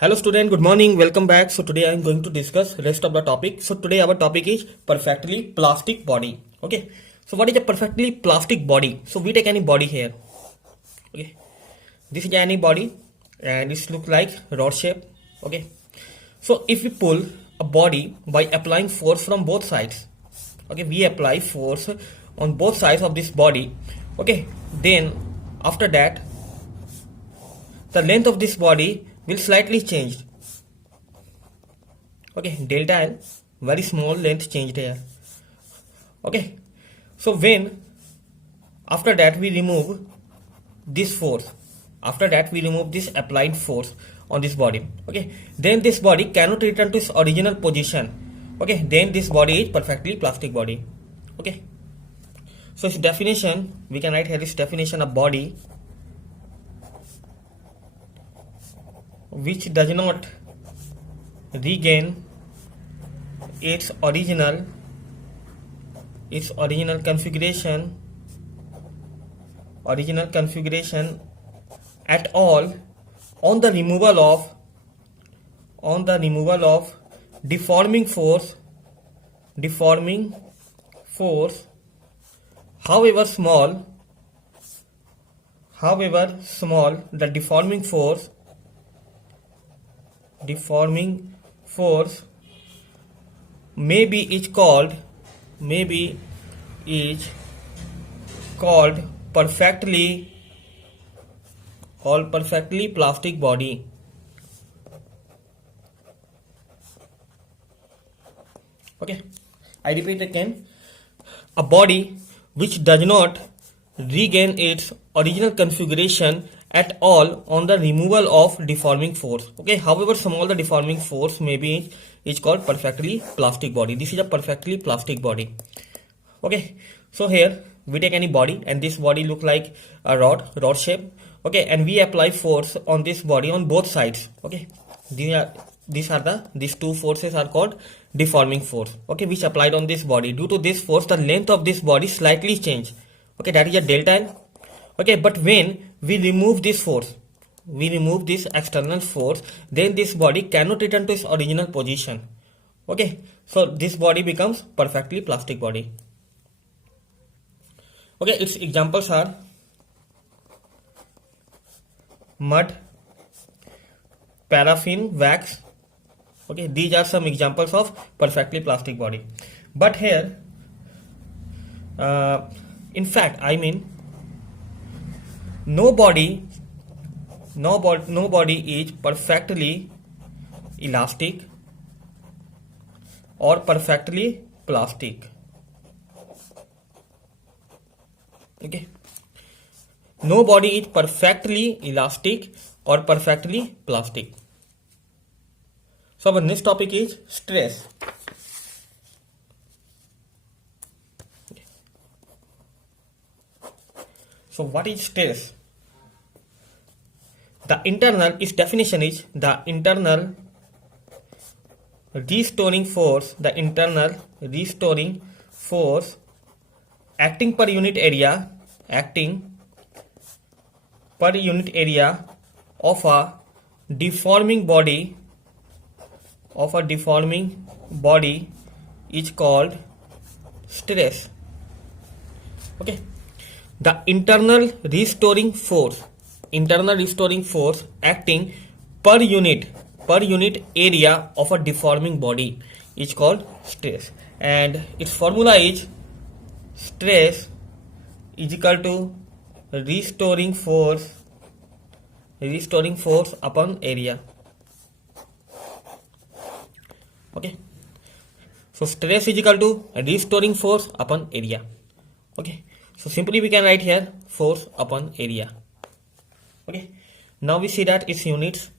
Hello student, good morning, welcome back. So today I am going to discuss rest of the topic. So today our topic is perfectly plastic body. Okay. So what is a perfectly plastic body? So we take any body here. Okay. This is any body and this look like rod shape. Okay. So if we pull a body by applying force from both sides. Okay, we apply force on both sides of this body. Okay. Then after that the length of this body will slightly change. Okay, delta L, very small length changed here. Okay, so when after that we remove this force, after that we remove this applied force on this body. Okay, then this body cannot return to its original position. Okay, then this body is perfectly plastic body. Okay, so its definition, we can write here this definition of body which does not regain its original configuration at all on the removal of deforming force, however small the deforming force may be is called perfectly plastic body. Okay, I repeat again, a body which does not regain its original configuration at all on the removal of deforming force. Okay, however small the deforming force may be is called perfectly plastic body. This is a perfectly plastic body. Okay, so here we take any body and this body look like a rod shape. Okay, and we apply force on this body on both sides. Okay, these two forces are called deforming force. Okay, which applied on this body. Due to this force, the length of this body slightly change. Okay, that is a delta L. Okay, but when we remove this force, we remove this external force, then this body cannot return to its original position. Okay, so this body becomes perfectly plastic body. Okay, its examples are mud, paraffin, wax. Okay, these are some examples of perfectly plastic body. But here, in fact, I mean, no body is perfectly elastic or perfectly plastic. Okay, no body is perfectly elastic or perfectly plastic. So our next topic is stress. So what is stress? Its definition is the internal restoring force acting per unit area of a deforming body is called stress. Okay, the internal restoring force acting per unit area of a deforming body is called stress, and its formula is stress is equal to restoring force upon area. Okay, so stress is equal to restoring force upon area. Okay, so simply we can write here force upon area. Okay, now we see that its units.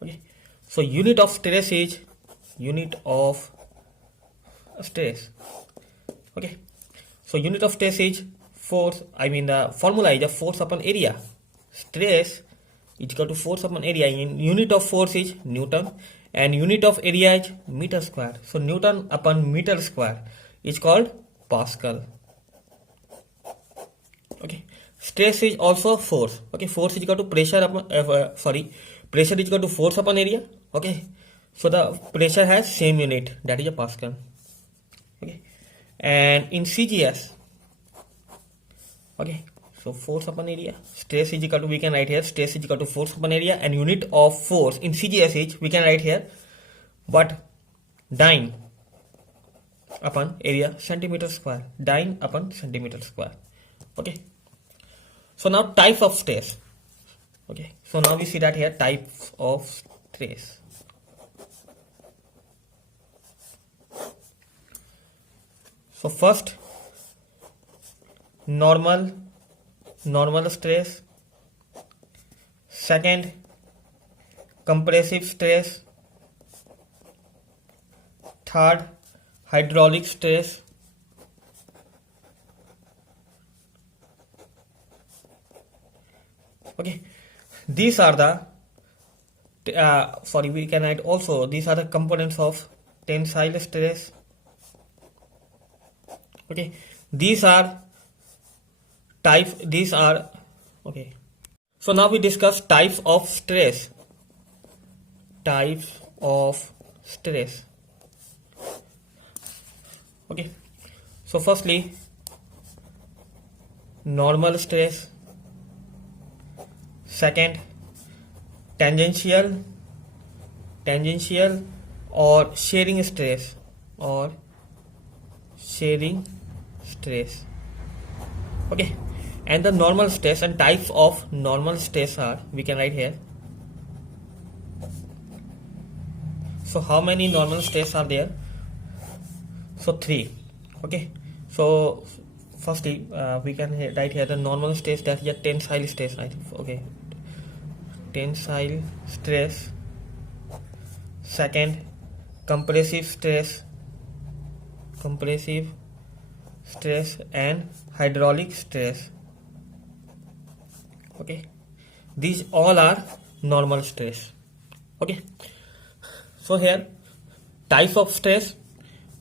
Okay, so unit of stress is okay, so unit of stress is force, I mean the formula is a force upon area. Stress is equal to force upon area. Unit of force is Newton and unit of area is meter square. So Newton upon meter square is called Pascal. Okay, stress is also force. Okay, force is equal to pressure is equal to force upon area. Okay, so the pressure has same unit, that is a Pascal. Okay, and in CGS, okay, so force upon area, stress is equal to, we can write here, stress is equal to force upon area, and unit of force in CGS is, we can write here, but dyne upon area centimeter square, dyne upon centimeter square. Okay, so now type of stress. Okay, so now we see that here, types of stress. So first, normal stress. Second, compressive stress. Third, hydraulic stress. Okay, these are the we can add also, these are the components of tensile stress. Okay, these are okay. So now we discuss types of stress. Types of stress. Okay, so firstly, normal stress. Second, tangential or shearing stress, okay, and the normal stress, and types of normal stress are, we can write here. So how many normal stress are there? So 3. Okay, so firstly, we can write here the normal stress, that is a tensile stress, right? Okay, tensile stress. Second, compressive stress, and hydraulic stress. Okay, these all are normal stress. Okay, so here, types of stress.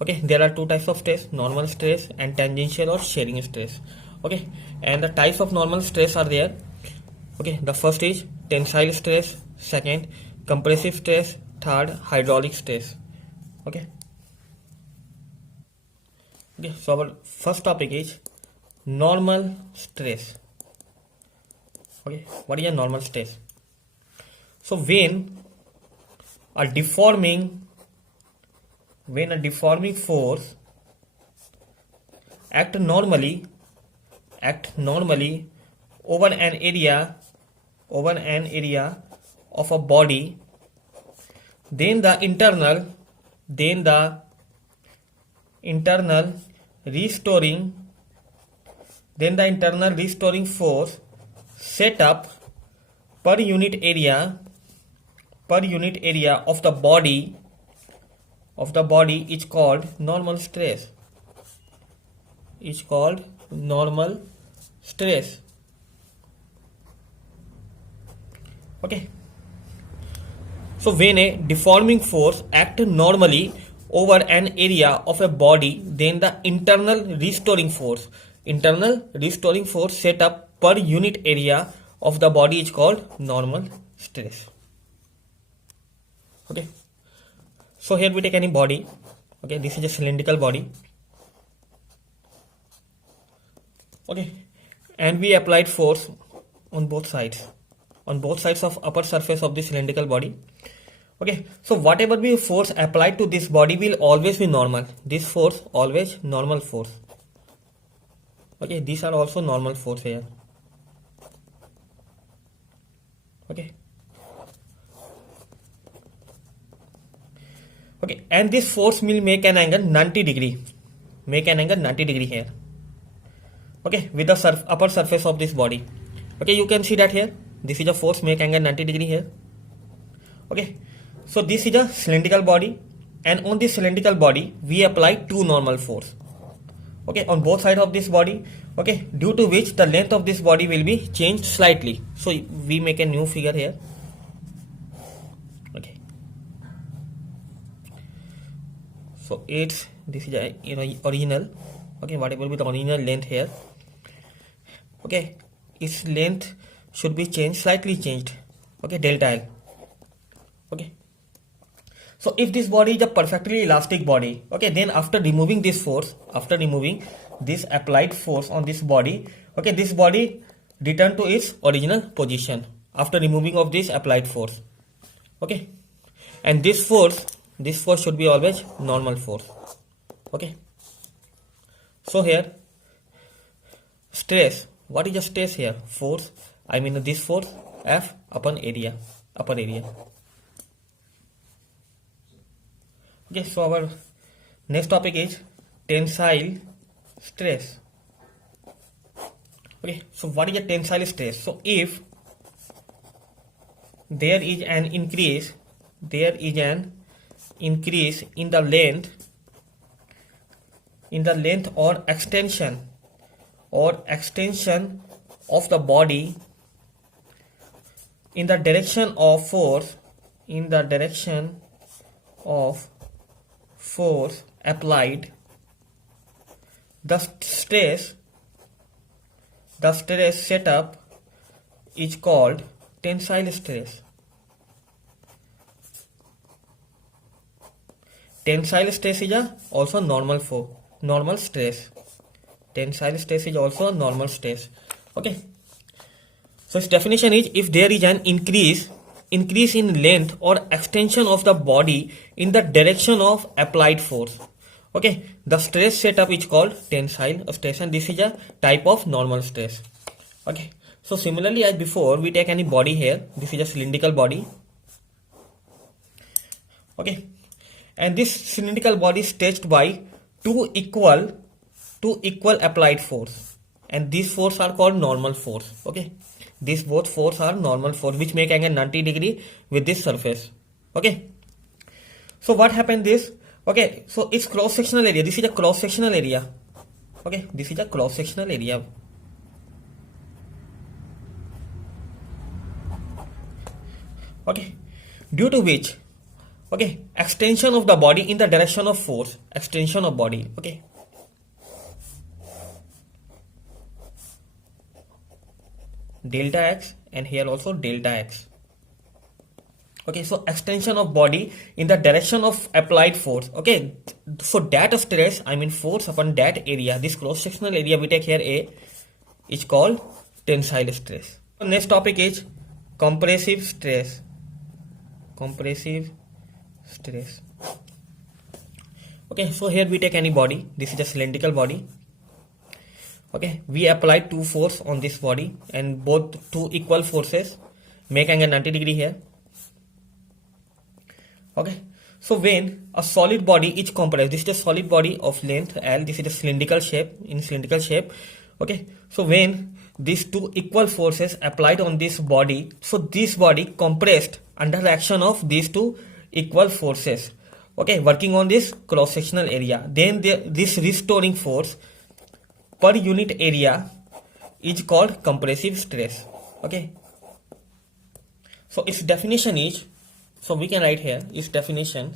Okay, there are 2 types of stress, normal stress and tangential or shearing stress. Okay, and the types of normal stress are there. Okay, the first is tensile stress, second compressive stress, third hydraulic stress. Okay, so our first topic is normal stress. Okay, what is a normal stress? So when a deforming force act normally over an area of a body, then the internal restoring force set up per unit area of the body is called normal stress. Okay, so when a deforming force act normally over an area of a body, then the internal restoring force set up per unit area of the body is called normal stress. Okay, so here we take any body. Okay, this is a cylindrical body. Okay, and we applied force on both sides of upper surface of the cylindrical body. Okay, so whatever be force applied to this body will always be normal. This force always normal force. Okay, these are also normal force here. Okay, and this force will make an angle 90 degree. Here. Okay, with the upper surface of this body. Okay, you can see that here. This is a force make angle 90 degree here. Okay, so this is a cylindrical body, and on this cylindrical body we apply 2 normal force. Okay, on both sides of this body. Okay, due to which the length of this body will be changed slightly. So we make a new figure here. Okay, so this is a original. Okay, whatever will be the original length here. Okay, its length should be slightly changed. Okay, delta L. So if this body is a perfectly elastic body, okay, then after removing this force, after removing this applied force on this body, okay, this body return to its original position after removing of this applied force, okay, and this force should be always normal force, okay. So here stress, what is the stress here? Force, I mean this force F upon area, upper area. Okay, so our next topic is tensile stress. Okay, so what is a tensile stress? So if there is an increase in the length or extension of the body in the direction of force applied, the stress setup is called tensile stress. Tensile stress is also normal stress. Tensile stress is also normal stress. Okay. So its definition is, if there is an increase in length or extension of the body in the direction of applied force, okay, the stress setup is called tensile stress, and this is a type of normal stress. Okay. So similarly as before, we take any body here. This is a cylindrical body. Okay. And this cylindrical body is stretched by two equal applied force, and these force are called normal force. Okay, these both force are normal force which make angle 90 degree with this surface. Okay, so what happened this? Okay, so its cross sectional area, this is a cross sectional area. Okay, this is a cross sectional area. Okay, due to which, okay, extension of the body in the direction of force, extension of body. Okay, delta x, and here also delta x. Okay, so extension of body in the direction of applied force. Okay, so that stress, I mean force upon that area, this cross sectional area we take here A, is called tensile stress. Next topic is compressive stress. Compressive stress. Okay, so here we take any body. This is a cylindrical body. Okay, we apply two force on this body, and both two equal forces make angle 90 degree here. Okay, so when a solid body is compressed, this is a solid body of length L, this is a cylindrical shape, okay, so when these two equal forces applied on this body, so this body compressed under the action of these two equal forces, okay, working on this cross sectional area, then this restoring force per unit area is called compressive stress. Okay, so its definition is, so we can write here its definition.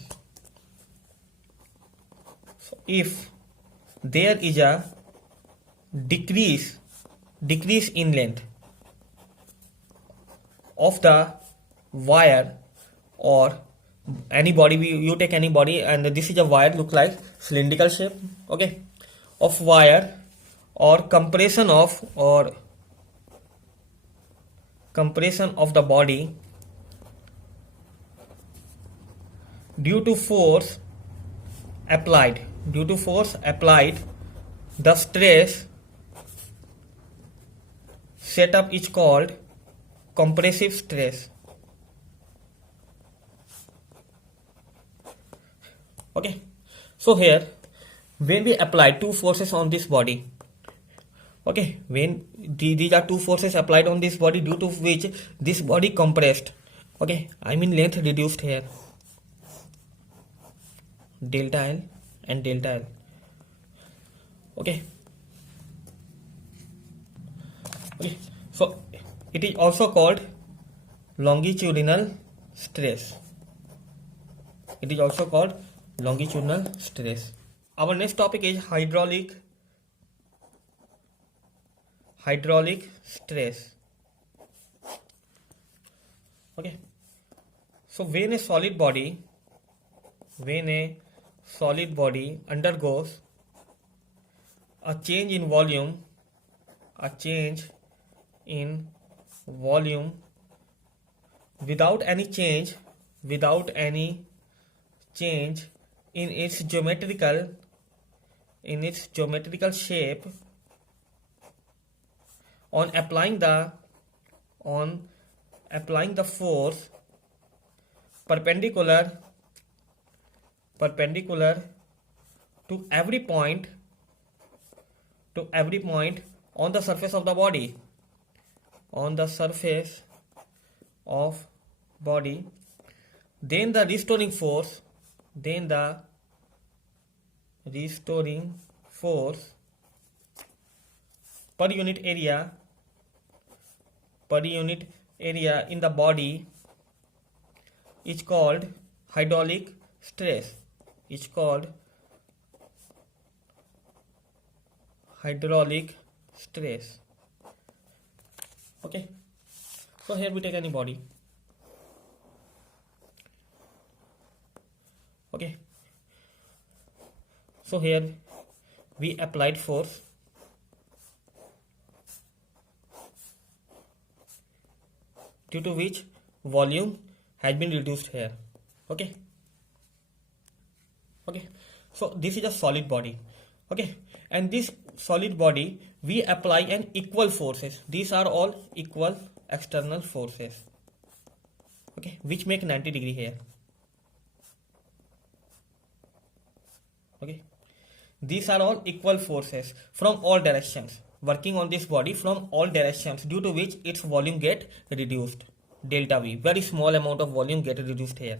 So if there is a decrease in length of the wire or any body, you take any body, and this is a wire, look like cylindrical shape, okay, of wire, or compression of the body due to force applied, the stress setup is called compressive stress. Okay, so here when we apply two forces on this body, okay, when these are two forces applied on this body, due to which this body compressed, okay, I mean length reduced here, delta L and delta L. Okay, so it is also called longitudinal stress. Our next topic is hydraulic stress. Okay, so when a solid body when a solid body undergoes a change in volume, a change in volume without any change in its geometrical shape on applying the force perpendicular to every point on the surface of the body, then the restoring force per unit area in the body is called hydraulic stress. Okay, so here we take any body. Okay, so here we applied force due to which volume has been reduced here. Okay, so this is a solid body. Okay, and this solid body we apply an equal forces. These are all equal external forces, okay, which make 90 degree here. Okay, these are all equal forces from all directions working on this body from all directions, due to which its volume get reduced, delta V, very small amount of volume get reduced here.